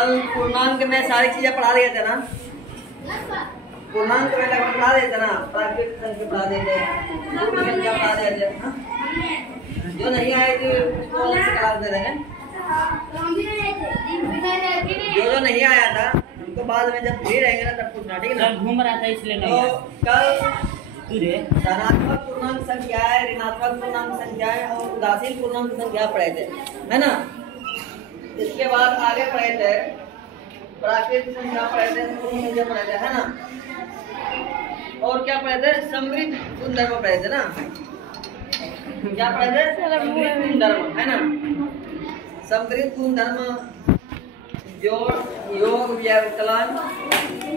कल पूर्णांक में सारी चीजें पढ़ा रहे थे ना, पूर्णांक में लगभग पढ़ा रहे थे ना, प्राकृतिक संख्या पढ़ा देते, संख्या पढ़ा देते। जो नहीं आए थे उसको अलग से क्लास दे देंगे। जो नहीं आया था उनको बाद में जब फ्री रहेंगे ना तब पूछना, ठीक है ना। घूम रहा था इसलिए नहीं। तो कल धनात्मक पूर्णांक संख्याएं, ऋणात्मक पूर्णांक संख्याएं और उदासीन पूर्णांक संख्या पढ़े थे, है ना। इसके बाद आगे पढ़े थे प्राकृतिक संख्या पढ़े थे, संख्या पढ़े थे, है ना। और क्या पढ़े थे, समृद्ध गुणधर्म पढ़े थे ना। क्या पढ़े थे, समृद्ध गुणधर्म, है ना। समृद्ध गुणधर्म जोड़, योग, व्यवकलन,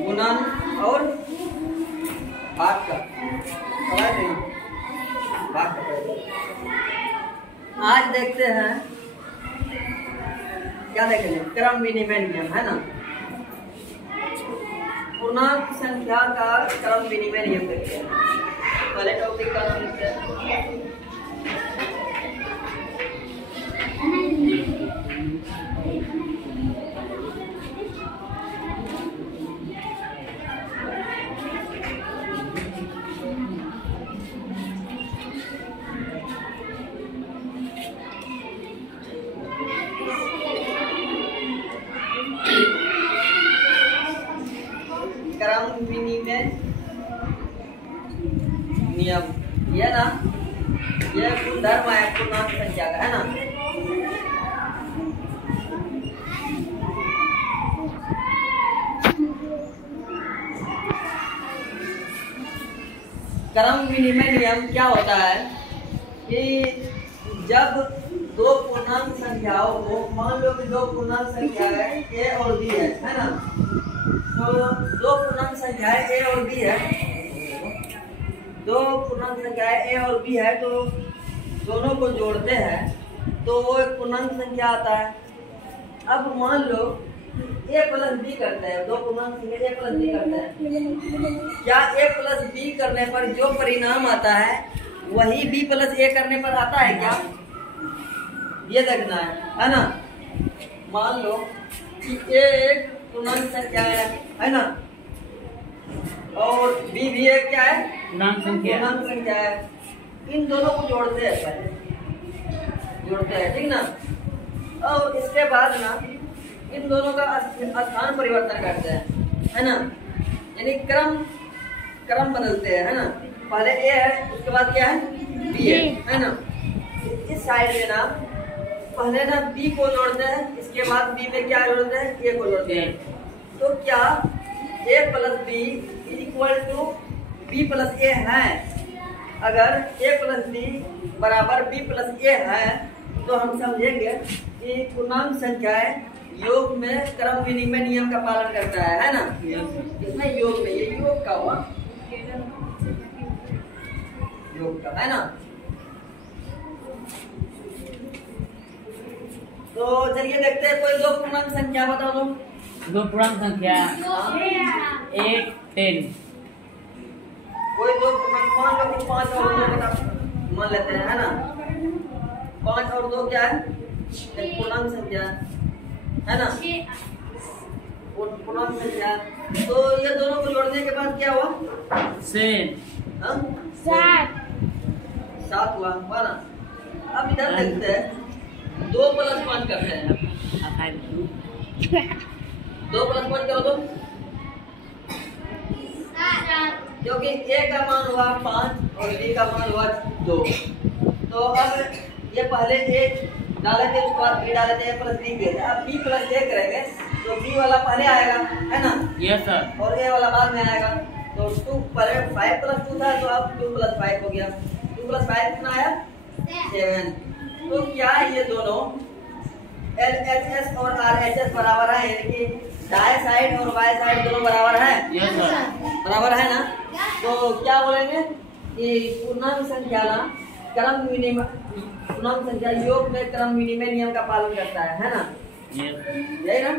गुणन और भाग का आज देखते हैं, क्या देखेंगे, क्रम विनिमय नियम, है ना। पूर्णांक संख्या का क्रम विनिमय नियम देखते हैं। पहले टॉपिक का नाम लिखते हैं क्रम विनिमय नियम। ये ना, ये गुणधर्म है पूर्णांक संख्या का, है ना। क्रम विनिमय नियम क्या होता है कि जब दो पूर्णांक संख्याओं को, मान लो कि दो पूर्णांक संख्या है a और b है ना। तो दो पूर्णांक संख्याएं a और b है, दो पूर्णांक संख्याएं a और b है, तो दोनों को जोड़ते हैं तो वो एक पूर्णांक संख्या आता है। अब मान लो a प्लस b करते हैं, दो पूर्णांक संख्या a प्लस b करते हैं, क्या a प्लस b करने पर जो परिणाम आता है वही b प्लस a करने पर आता है क्या, ये देखना है ना। मान लो कि a एक पूर्णांक संख्या है ना, और b भी एक क्या है, पूर्णांक संख्या है। इन दोनों को जोड़ते हैं, पहले जोड़ते हैं, ठीक ना। और इसके बाद ना इन दोनों का स्थान परिवर्तन करते हैं, है ना। यानी क्रम बदलते हैं, है ना। पहले a है, उसके बाद क्या है, b है ना। इस साइड में ना पहले ना b को जोड़ते हैं, इसके बाद b में क्या जोड़ते हैं, a को जोड़ते हैं। तो क्या a plus b equal to b plus a है। अगर a प्लस b बराबर b प्लस a है तो हम समझेंगे कि पूर्णांक संख्याएं योग में क्रम विनिमय नियम का पालन करता है ना। इसमें योग में, ये योग का हुआ, योग का, है ना। तो चलिए देखते हैं, कोई दो पूर्णांक संख्या बताओ दो। दो पूर्णांक संख्या 8, 10। कोई दो पूर्णांक, मान लो कि 5 और 2 मान लेते हैं, है ना। 5 और 2 क्या है, एक पूर्णांक संख्या, है ना, पूर्णांक संख्या। तो ये दोनों को जोड़ने के बाद क्या हुआ, 7 हुआ ना। अब इधर देखते हैं, 2 प्लस 5 करते हैं, 2 प्लस 5 करो तो, क्योंकि a का मान हुआ 5 और b का मान हुआ 2। तो अब ये पहले a डाले थे, उसके बाद b डाले थे, a प्लस b किए थे। अब b प्लस a करेंगे तो b वाला पहले आएगा, है ना। Yes sir. और a वाला बाद में आएगा। तो 2 पहले 5 प्लस 2 था, तो अब 2 प्लस 5 हो गया। 2 प्लस 5 कितना आया, 7। तो क्या ये दोनों LHS और RHS बराबर है, यानी कि दाएं साइड और बाएं साइड दोनों बराबर है, बराबर है ना। तो क्या बोलेंगे कि पूर्णांक संख्या ना क्रम विनिमय, पूर्णांक संख्या योग में क्रम विनिमय नियम का पालन करता है ना। यही ना।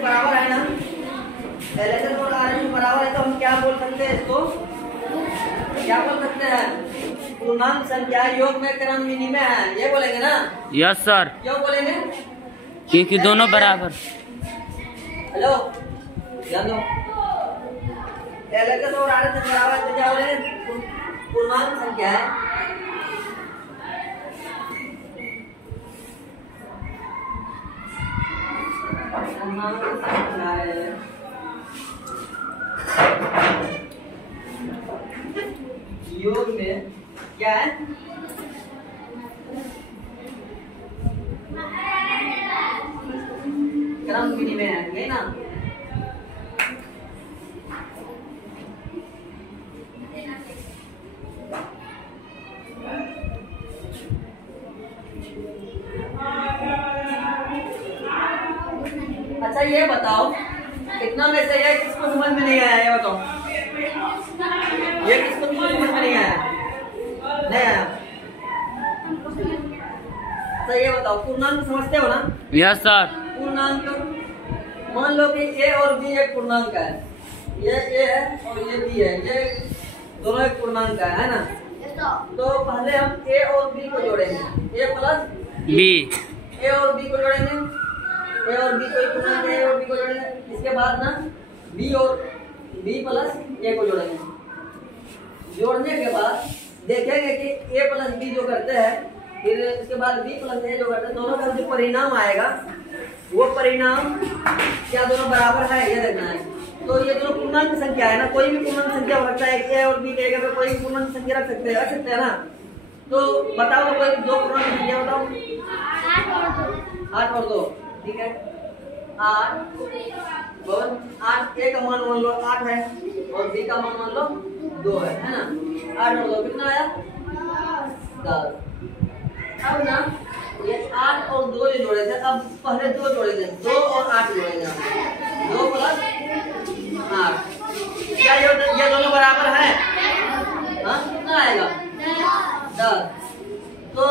बराबर है ना, LHS और RHS बराबर है, तो हम क्या बोल सकते हैं, इसको क्या बोल सकते हैं, पूर्णांक संख्या योग में क्रम विनिमय है, ये बोलेंगे ना? Yes sir. क्यों बोलेंगे? क्योंकि दोनों बराबर। हेलो, ध्यान दो। पहले का तो बराबर तो क्या बोलेंगे? पूर्णांक संख्या है। पूर्णांक संख्या है योग में क्या है? क्रम विनिमय है, ये ना? अच्छा ये बताओ, कितना में से ये किसको समझ में नहीं आया? ये बताओ, ये किसको समझ में नहीं आया? नहीं आया? अच्छा ये बताओ, पूर्णांक समझते हो ना? Yes sir. पूर्णांक मान लो कि ए और बी एक पूर्णांक है, ये ए है और ये बी है, ये दोनों एक पूर्णांक है ना? तो पहले हम ए और बी को जोड़ेंगे, ए प्लस बी। ए और बी को जोड़ेंगे, ए और बी को एक पूर्णांक है, ए और बी को जोड़ेंगे। इसके बाद ना बी और बी प्लस ए को जोड़ेंगे। जोड़ने के बाद देखेंगे कि ए प्लस बी जो करते हैं, फिर इसके बाद बी प्लस ए जो करते हैं, दोनों का जो परिणाम आएगा वो परिणाम क्या दोनों बराबर है, ये देखना है। तो ये दोनों पूर्णांक संख्या है ना, कोई भी पूर्णांक संख्या हो सकता है, ए और बी के जगह पे कोई पूर्णांक संख्या रख सकते हैं ना? तो बताओ कोई दो पूर्णांक संख्या बताओ। 8 और 2, ठीक है। 8 और 8, ए का मान मान लो 8 है और बी का मान मान लो 2 है ना? 8 और 2 कितना आया? 10। अब ना ये 8 और 2 जो जोड़े थे, अब पहले 2 जोड़ेंगे, 2 और 8 जोड़ेंगे, 2 प्लस 8। क्या ये दोनों बराबर है? हाँ, कितना आएगा? 10। तो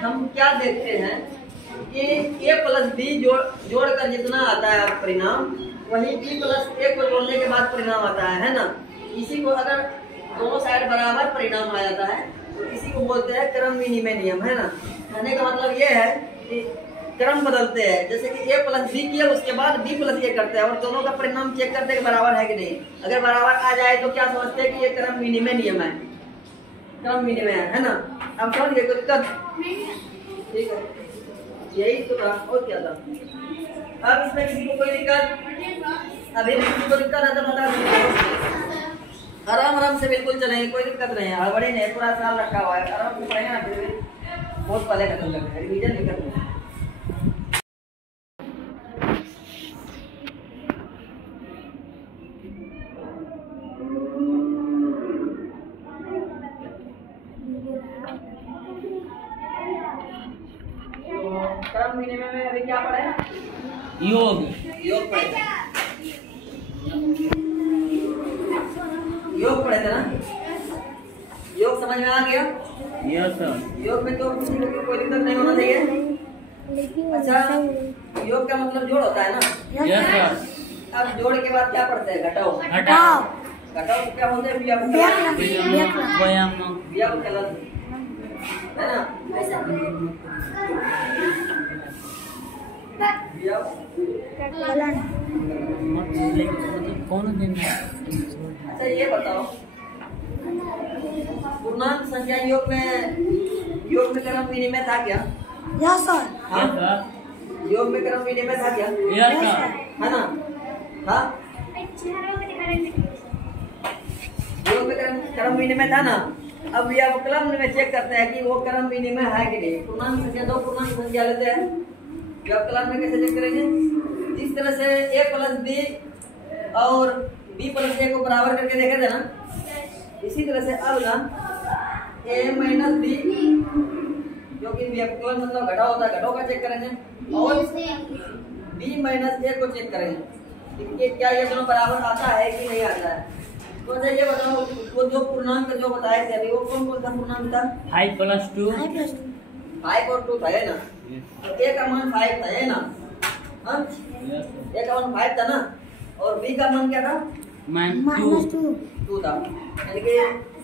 हम क्या देखते हैं कि ए प्लस बी जोड़कर जितना आता है परिणाम, वही बी प्लस ए को जोड़ने के बाद परिणाम आता है ना? इसी को अगर दोनों साइड बराबर परिणाम आ जाता है तो इसी को बोलते हैं क्रम विनिमय नियम, है ना? कहने का मतलब ये है कि क्रम बदलते हैं, जैसे कि ए प्लस बी किया उसके बाद बी प्लस ए करते हैं और दोनों का परिणाम चेक करते हैं कि बराबर है कि नहीं। अगर बराबर आ जाए तो क्या समझते हैं कि ये क्रम विनिमय नियम है, क्रम विनिमय है ना? अब समझ गए? कोई दिक्कत? ठीक है, यही तो था और क्या था। अब इसमें किसी को कोई दिक्कत? अभी किसी को दिक्कत है तो बता दो। आराम आराम से बिल्कुल चलेंगे, कोई दिक्कत नहीं है, हड़बड़ी नहीं, पूरा साल रखा हुआ है, आराम से पढ़ेंगे ना, फिर भी बहुत पहले खत्म कर देंगे, रिवीजन भी कर देंगे। क्रम विनिमय में अभी क्या पढ़े? योग। योग पढ़े थे, योग पढ़े थे ना? योग समझ में आ गया? Yes sir. योग में तो किसी को कोई दिक्कत नहीं होना चाहिए। अच्छा, योग का मतलब जोड़ होता है ना? Yes sir. अब जोड़ के बाद क्या पढ़ते हैं? घटाओ। घटाओ। घटाओ को क्या बोलते हैं? व्यवकलन, है ना? कौन दिन? अच्छा ये बताओ, पूर्णांक संख्या योग में क्रम विनिमय था क्या? Yes sir. हाँ, योग में क्रम विनिमय था क्या? Yes sir. है ना? हाँ, योग में क्रम विनिमय था ना? अब व्यवकलन में चेक करते हैं कि वो क्रम विनिमय है कि नहीं। पूर्णांक संख्या दो पूर्णांक संख्या लेते हैं, व्यवकलन में कैसे चेक करेंगे? जिस तरह से ए प्लस बी और बी प्लस ए को बराबर करके देखे थे ना, इसी तरह से अब ना ए माइनस बी, जो कि व्यवकलन मतलब घटाव होता है, घटाव का चेक करेंगे और बी माइनस ए को चेक करेंगे कि क्या ये दोनों बराबर आता है कि नहीं आता है। तो ये बताओ, वो जो पूर्णांक जो बताए थे अभी, वो कौन कौन सा पूर्णांक था? 5 + 2। 5 और 2 था, है ना? तो ए का मान 5 था, है ना? हाँ, ए का मान 5 था ना, और बी का मान क्या था? -2 2 था, यानी कि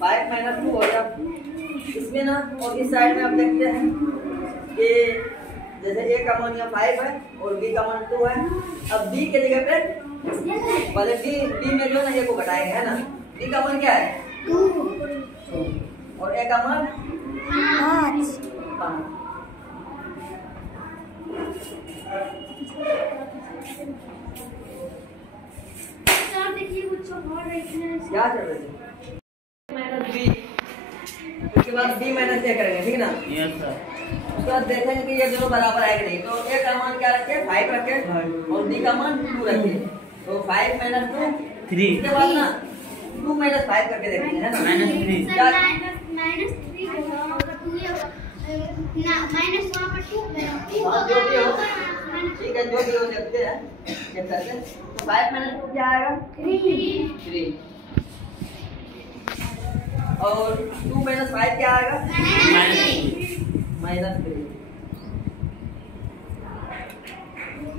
5 - 2 हो गया इसमें ना और इस साइड में आप देखते हैं कि जैसे ए का मान यहाँ 5 है और बी का मान 2 है। अब बी के जगह पे पहले बी में जो है ना ए को घटाएंगे, है ना। बी का मान क्या है 2 और ए का मान 5। 5। क्या चल रही है माइनस बी, उसके बाद बी माइनस ए करेंगे, ठीक है ना। Yes sir. उसके बाद देखेंगे कि ये दोनों बराबर है कि नहीं। तो ए का मान क्या रखे 5 रखे और बी का मान 2 रखे। तो 5 माइनस 2 3। उसके बाद ना 2 माइनस 5 करके देखेंगे, है ना। -3 क्या हाँ, जो भी हो ठीक है, जो भी हो देखते हैं चेक करके। तो 5 माइनस 2 क्या आएगा 3 और 2 माइनस 5 क्या आएगा -3।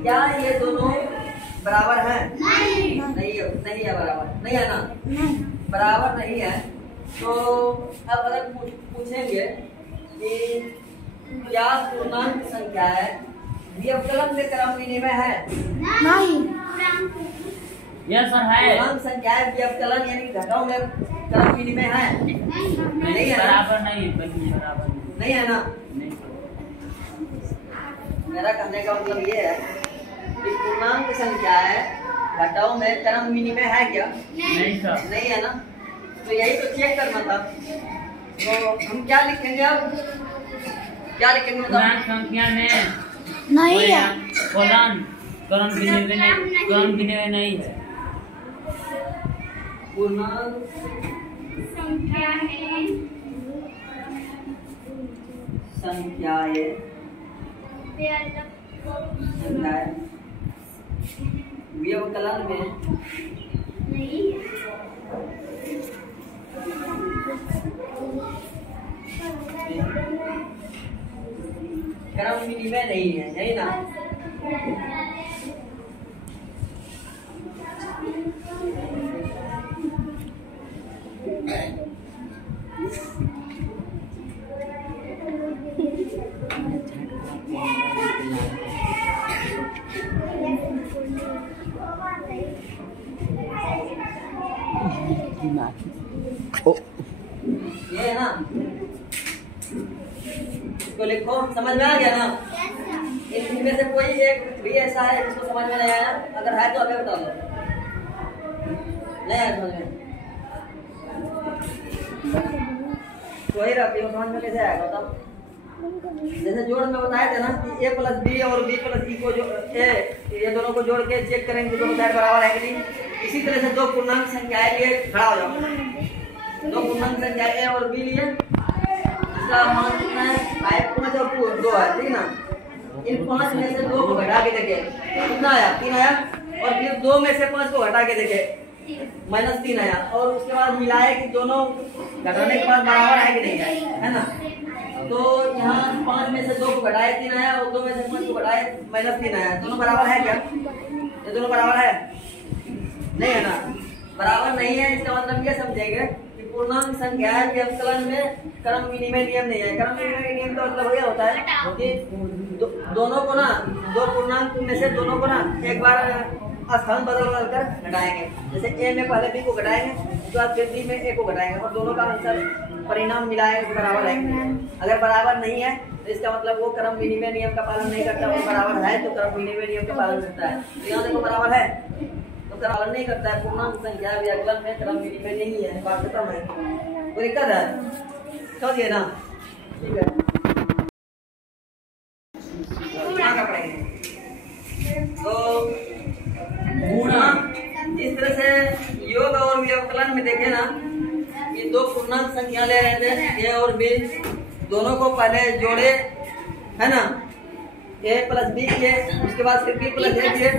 क्या ये दोनों बराबर हैं? नहीं है बराबर, नहीं है ना, बराबर नहीं है। तो अब अगर पूछेंगे कि क्या पूर्णांक संख्या है व्यवकलन में क्रम विनिमय है? नहीं। यस सर है। पूर्णांक संख्या व्यवकलन यानी घटाव में क्रम विनिमय है? नहीं है ना? बराबर नहीं, बिल्कुल बराबर नहीं है ना। नहीं। मेरा कहने का मतलब ये है कि पूर्णांक संख्या है घटाव में क्रम विनिमय है क्या? नहीं सर। नहीं है ना। तो यही तो चेक करना था। तो हम क्या लिखेंगे अब? क्या लिखेंगे मतलब? पूर्णांक संख्या में नहीं है। कोलन क्रम विनिमय नहीं है। पूर्णांक संख्याएं व्यवकलन में क्रम विनिमय नहीं है, यही ना। ये है ना, इसको लिखो। समझ में आ गया ना? इनमें से कोई एक भी ऐसा है जिसको समझ में नहीं आया? अगर है तो अभी बता दो। नहीं है समझ में? कोई रखी हो समझ में कैसे आएगा बताओ? जैसे जोड़ में बताए थे ना कि a प्लस बी और b प्लस ई को ये दोनों को जोड़ के चेक करेंगे कि दोनों साइड बराबर है कि नहीं। इसी तरह से दो पूर्णांक संख्याएं लिए खड़ा हो जाओ। दो पूर्णांक संख्या a और b लिए, इसका मान कितना है 5 और 2 है, ठीक ना। इन 5 में से 2 को घटा के देखे कितना आया 3 आया और फिर 2 में से 5 को घटा के देखे -3 आया और उसके बाद मिलाए कि दोनों घटाने के बाद बराबर है कि नहीं है ना। तो यहाँ 5 में से 2 को घटाए 3 आया और 2 में से 5 को घटाए -3 आया। दोनों बराबर है क्या? ये दोनों बराबर है? नहीं है ना, बराबर नहीं है। इसका मतलब ये समझेंगे कि पूर्णांक संख्या के अवकलन में क्रम विनिमय नियम नहीं है। क्रम विनिमय नियम का मतलब ये होता है कि दोनों को ना, दो पूर्णांक में से दोनों को ना एक बार स्थान बदल कर घटाएंगे। जैसे a में पहले b को घटाएंगे, उसके बाद फिर b में a को घटाएंगे और दोनों का आंसर परिणाम मिलाएंगे तो बराबर है। अगर बराबर नहीं है तो इसका मतलब वो क्रम विनिमय नियम का पालन नहीं करता। वो बराबर है तो क्रम विनिमय नियम का पालन करता है। यहाँ देखो बराबर है तो पालन नहीं करता है। पूर्णांक संख्या व्यवकलन में क्रम विनिमय नहीं है। बात खत्म है। कोई दिक्कत है? समझिए ना, ठीक है। तो पूर्णांक जिस तरह से योग और व्यवकलन में देखे ना, ये दो पूर्णांक संख्या ले रहे थे a और b, दोनों को पहले जोड़े, है ना। a प्लस b किए, उसके बाद फिर b प्लस a किए,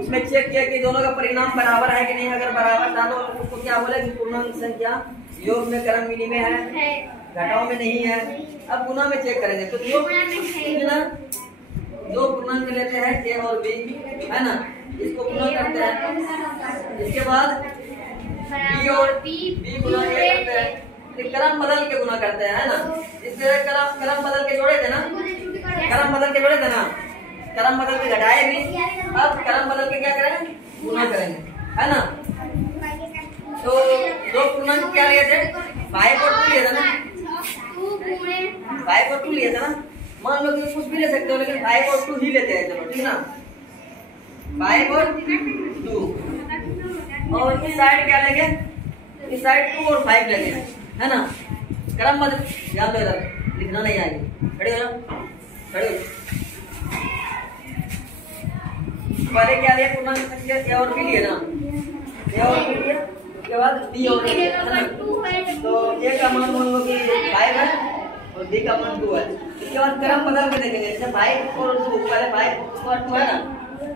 उसमें चेक किया कि दोनों का परिणाम बराबर है कि नहीं। अगर बराबर था तो उसको क्या बोले कि पूर्णांक संख्या योग में क्रम विनिमय है, घटाव में नहीं है। अब गुना में चेक करेंगे तो दो पूर्णांक लेते हैं a और b, है ना। इसको गुना करते हैं, इसके बाद b और b गुना a करते हैं, क्रम बदल के गुना करते हैं, है ना। इस तरह क्रम बदल के जोड़े थे ना, क्रम बदल के जोड़े थे ना, क्रम बदल के घटाए भी, अब क्रम बदल के क्या करेंगे, गुना करेंगे, है ना। तो दो पूर्णांक क्या लिए थे, 5 और 2 लिए थे ना, 5 और 2 लिए थे ना। मान लो कि कुछ भी ले सकते हो, लेकिन 5 और 2 ही लेते हैं, चलो ठीक ना, 5 और 2। और इस साइड क्या लेंगे, इस साइड 2 और 5 लेंगे, है ना। क्रम बदल, ध्यान दो इधर, लिखना नहीं आएगी, खड़े हो जाओ, खड़े हो। पहले क्या लिया, पूर्णांक संख्या ए और बी लिए ना, ए और बी लिए, उसके बाद बी और बी, है ना। तो ए का मान मान लो कि 5 है और बी का मान 2 है। इसके बाद क्रम बदल के देखेंगे, जैसे 5 और 2, पहले 5 उसके बाद 2 है ना,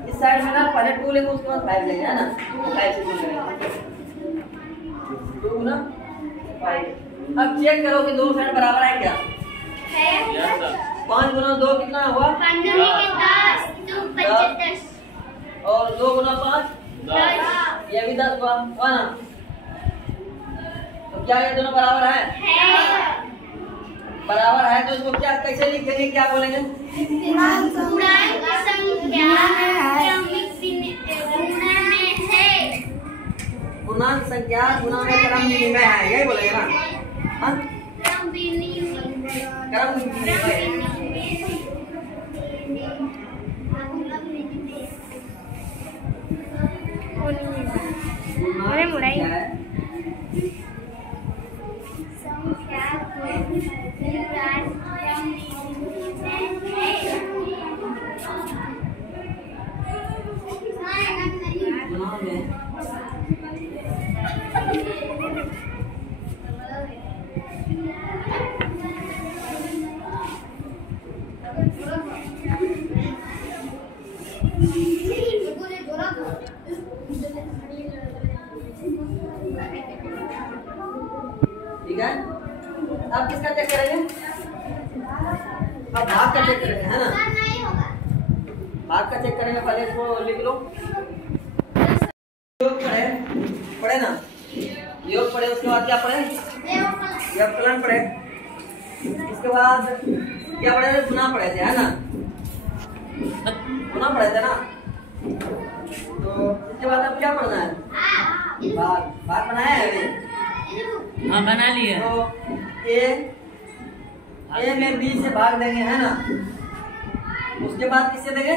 इस साइड में ना पहले 2 लेंगे उसके बाद 5 लेंगे, है ना। 2 5 से गुना करेंगे, 2 गुना 5। अब चेक करो कि दोनों साइड बराबर है क्या, 5 गुना 2 कितना हुआ, 10 और 2 गुना 5 ये भी 10 हुआ ना। तो क्या ये दोनों बराबर है, बराबर है। तो इसको क्या कैसे लिखेंगे, क्या बोलेंगे, पूर्णांक संख्या गुणा में क्रम विनिमय है, यही बोलेंगे ना, हाँ? क्रम विनिमय। ठीक है, अब किसका चेक करेंगे, अब भाग का चेक करेंगे, है ना। भाग का चेक करेंगे, पहले इसको लिख लो। योग पढ़े ना, योग पढ़े, उसके बाद क्या पढ़े, व्यवकलन पढ़े, इसके बाद क्या पढ़े थे, गुना पढ़े थे, है ना, गुना पढ़े थे ना। तो इसके बाद अब क्या पढ़ना है, भाग। भाग बनाया है अभी, हाँ बना लिए। तो ए में बी से भाग देंगे, है ना। उसके बाद किससे देंगे,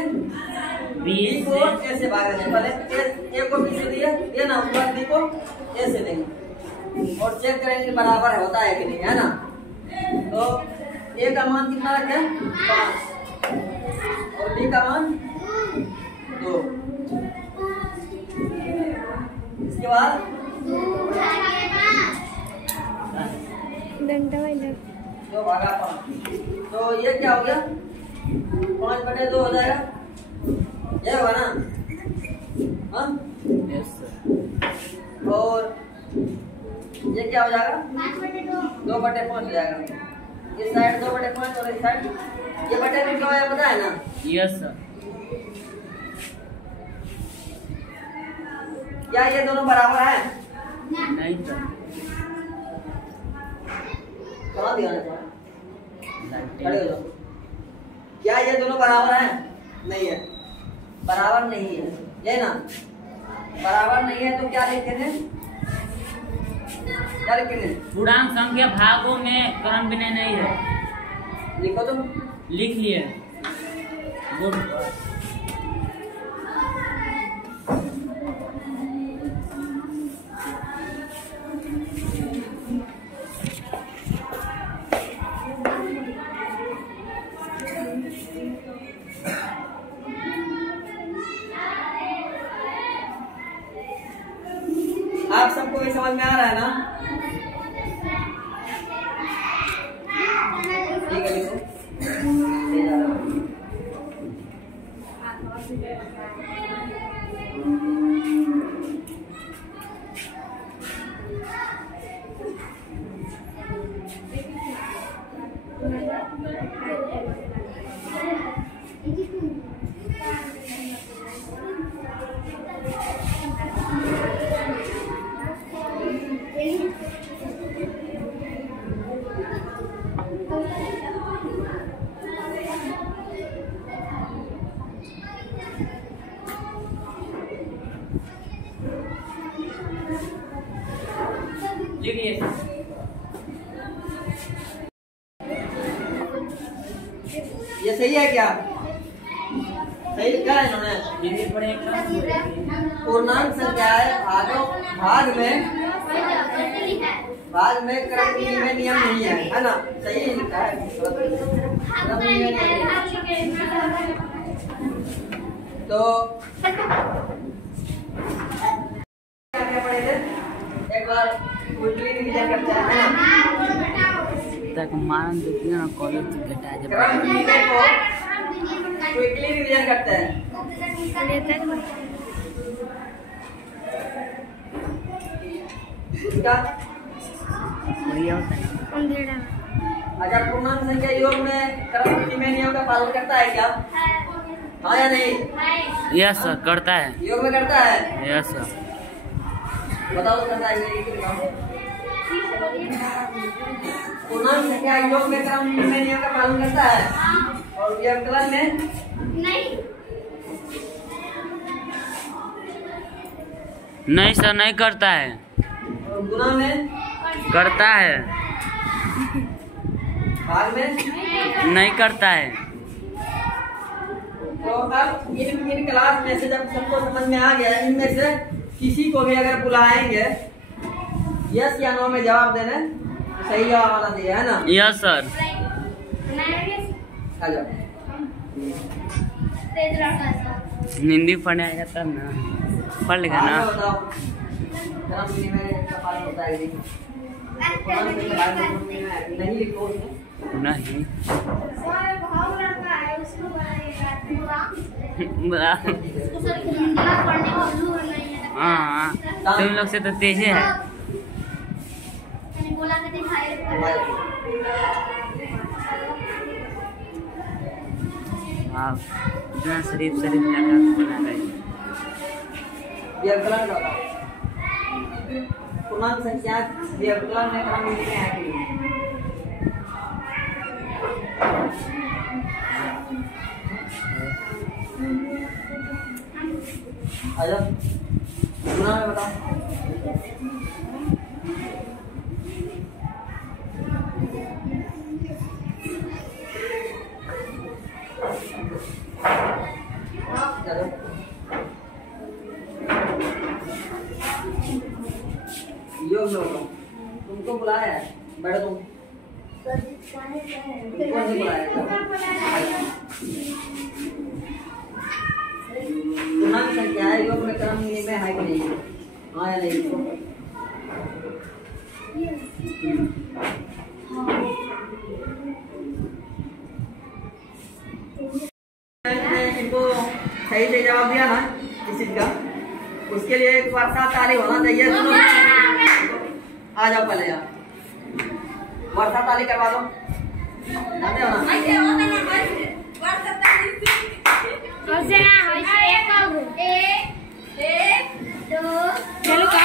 बी को ए से भाग देंगे। पहले ए को बी से दिया ये ना, उसके बाद बी को ए से देंगे और चेक करेंगे बराबर होता है कि नहीं, है ना। तो ए का मान कितना रखें, 5 और बी का मान 2। इसके बाद दो भागा 5, तो ये क्या हो गया, 5/2 हो जाएगा, ये होगा ना, हाँ। और ये क्या हो जाएगा, 2/5 हो जाएगा। इस साइड 2/5 और इस साइड ये बटे में क्या है पता है ना, यस सर। क्या ये दोनों बराबर है, नहीं सर। कहाँ दिया है, खड़े हो जाओ। क्या ये दोनों बराबर हैं, नहीं है, बराबर नहीं है, ये ना बराबर नहीं है। तो क्या लिखेंगे, क्या लिखेंगे, पूर्णांक संख्या भागों में क्रम विनिमय नहीं है, लिखो तुम, लिख लिए। गुड। आप सबको ये समझ में आ रहा है ना, ठीक है लिखो। लिखिए। ये सही है क्या? सही लिखा है इन्होंने। हिंदी पढ़ेगा। पूर्णांक संख्याएं भाग में क्रम में नियम नहीं है ना? सही लिखा है। तो क्या पढ़े थे? एक बार क्विकली रिवीजन करते हैं ना? तक मान देखिए ना कॉलेज घटा जब क्विकली रिवीजन करते हैं। इसका बढ़िया होता है। अगर पूर्णांक संख्या योग में क्रम में नियम का पालन करता है क्या? हाँ या नहीं? यस सर, करता है। योग में करता है? Yes sir. बताओ तो करता है कि नहीं? पूर्णांक संख्या योग में क्रम में नियम का पालन करता है और व्यवकलन में नहीं सर, नहीं करता है। और गुणा में करता है। भाग में नहीं करता है। तो अब इन क्लास में से जब सबको समझ में आ गया, इनमें से किसी को भी अगर बुलाएंगे यस या नो में जवाब देने तो सही जवाब आना चाहिए, है ना? Yes sir. आ जाओ। हिंदी पढ़ने आएगा तब ना, पढ़ लेगा ना। आगे बताओ क्रम में का पालन होता है कि नहीं? पूर्णांक संख्या भाग में नहीं लिखो उसमें। नहीं। हाँ, तुम लोग से तो तेज है। हाँ, इतना शरीफ लगा बना रहे। व्यवकलन का बताओ। पूर्णांक संख्या व्यवकलन में क्रम में है कि नहीं? आजा गुणा में बताओ। चलो योग में बताओ। तुमको बुलाया है, बैठो तुम। तुमको नहीं बुलाया। पूर्णांक संख्या है योग में क्रम में है कि नहीं? हाँ या नहीं? इनको सही से जवाब दिया ना किसी का, उसके लिए एक बार साथ ताली होना चाहिए। सुनो, आ जाओ पहले यार, वर्षा ताली करवा दो। जानते हो ना? चलो का